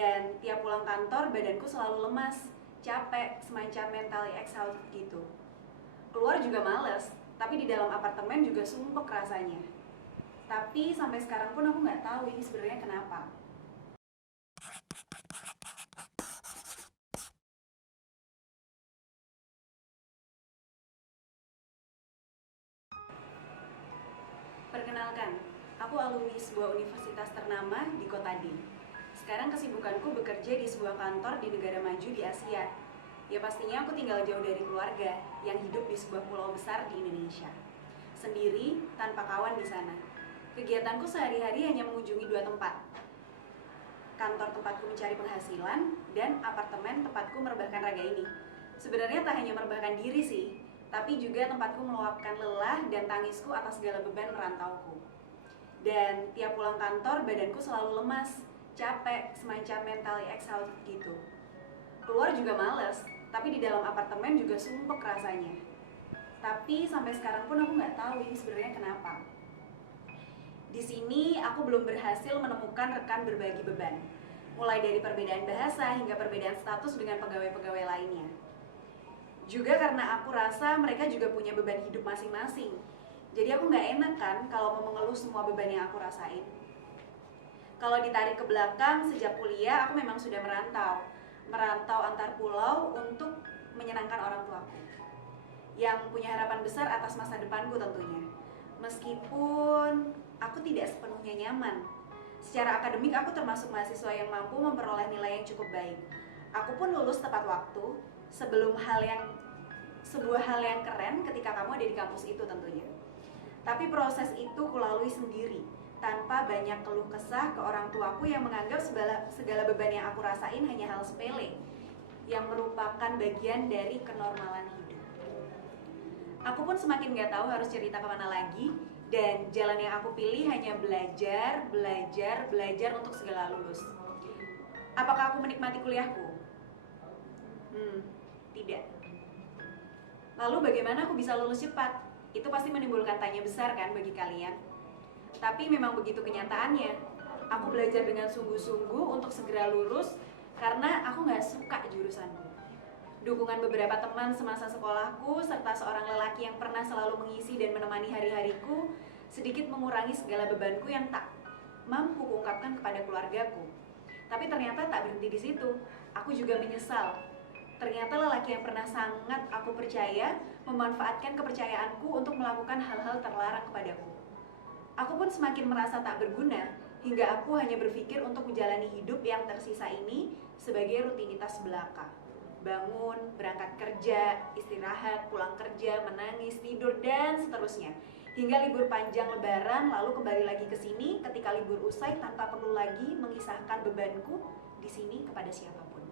Dan tiap pulang kantor badanku selalu lemas, capek, semacam mentally exhausted gitu. Keluar juga males, tapi di dalam apartemen juga sumpek rasanya. Tapi sampai sekarang pun aku nggak tahu ini sebenarnya kenapa. Perkenalkan, aku alumni sebuah universitas ternama di kota D. Sekarang kesibukanku bekerja di sebuah kantor di negara maju di Asia. Ya pastinya aku tinggal jauh dari keluarga yang hidup di sebuah pulau besar di Indonesia. Sendiri, tanpa kawan di sana. Kegiatanku sehari-hari hanya mengunjungi dua tempat. Kantor tempatku mencari penghasilan dan apartemen tempatku merebahkan raga ini. Sebenarnya tak hanya merebahkan diri sih, tapi juga tempatku meluapkan lelah dan tangisku atas segala beban merantauku. Dan tiap pulang kantor badanku selalu lemas, capek, semacam mentally exhausted gitu. Keluar juga males, tapi di dalam apartemen juga sumpek rasanya. Tapi sampai sekarang pun aku nggak tahu ini sebenarnya kenapa. Di sini aku belum berhasil menemukan rekan berbagi beban, mulai dari perbedaan bahasa hingga perbedaan status dengan pegawai-pegawai lainnya. Juga karena aku rasa mereka juga punya beban hidup masing-masing. Jadi aku nggak enak kan kalau mau mengeluh semua beban yang aku rasain. Kalau ditarik ke belakang, sejak kuliah aku memang sudah merantau. Merantau antar pulau untuk menyenangkan orang tuaku, yang punya harapan besar atas masa depanku tentunya. Meskipun aku tidak sepenuhnya nyaman. Secara akademik aku termasuk mahasiswa yang mampu memperoleh nilai yang cukup baik. Aku pun lulus tepat waktu, sebuah hal yang keren ketika kamu ada di kampus itu tentunya. Tapi proses itu kulalui sendiri, tanpa banyak keluh kesah ke orang tuaku yang menganggap segala beban yang aku rasain hanya hal sepele, yang merupakan bagian dari kenormalan hidup. Aku pun semakin gak tahu harus cerita kemana lagi, dan jalan yang aku pilih hanya belajar untuk segala lulus. Apakah aku menikmati kuliahku? Tidak. Lalu bagaimana aku bisa lulus cepat? Itu pasti menimbulkan tanya besar kan bagi kalian. Tapi memang begitu kenyataannya. Aku belajar dengan sungguh-sungguh untuk segera lulus karena aku gak suka jurusanku. Dukungan beberapa teman semasa sekolahku serta seorang lelaki yang pernah selalu mengisi dan menemani hari-hariku sedikit mengurangi segala bebanku yang tak mampu kuungkapkan kepada keluargaku. Tapi ternyata tak berhenti di situ. Aku juga menyesal. Ternyata lelaki yang pernah sangat aku percaya memanfaatkan kepercayaanku untuk melakukan hal-hal terlarang kepadaku. Aku pun semakin merasa tak berguna hingga aku hanya berpikir untuk menjalani hidup yang tersisa ini sebagai rutinitas belaka. Bangun, berangkat kerja, istirahat, pulang kerja, menangis, tidur, dan seterusnya. Hingga libur panjang lebaran lalu kembali lagi ke sini ketika libur usai tanpa perlu lagi mengisahkan bebanku di sini kepada siapapun.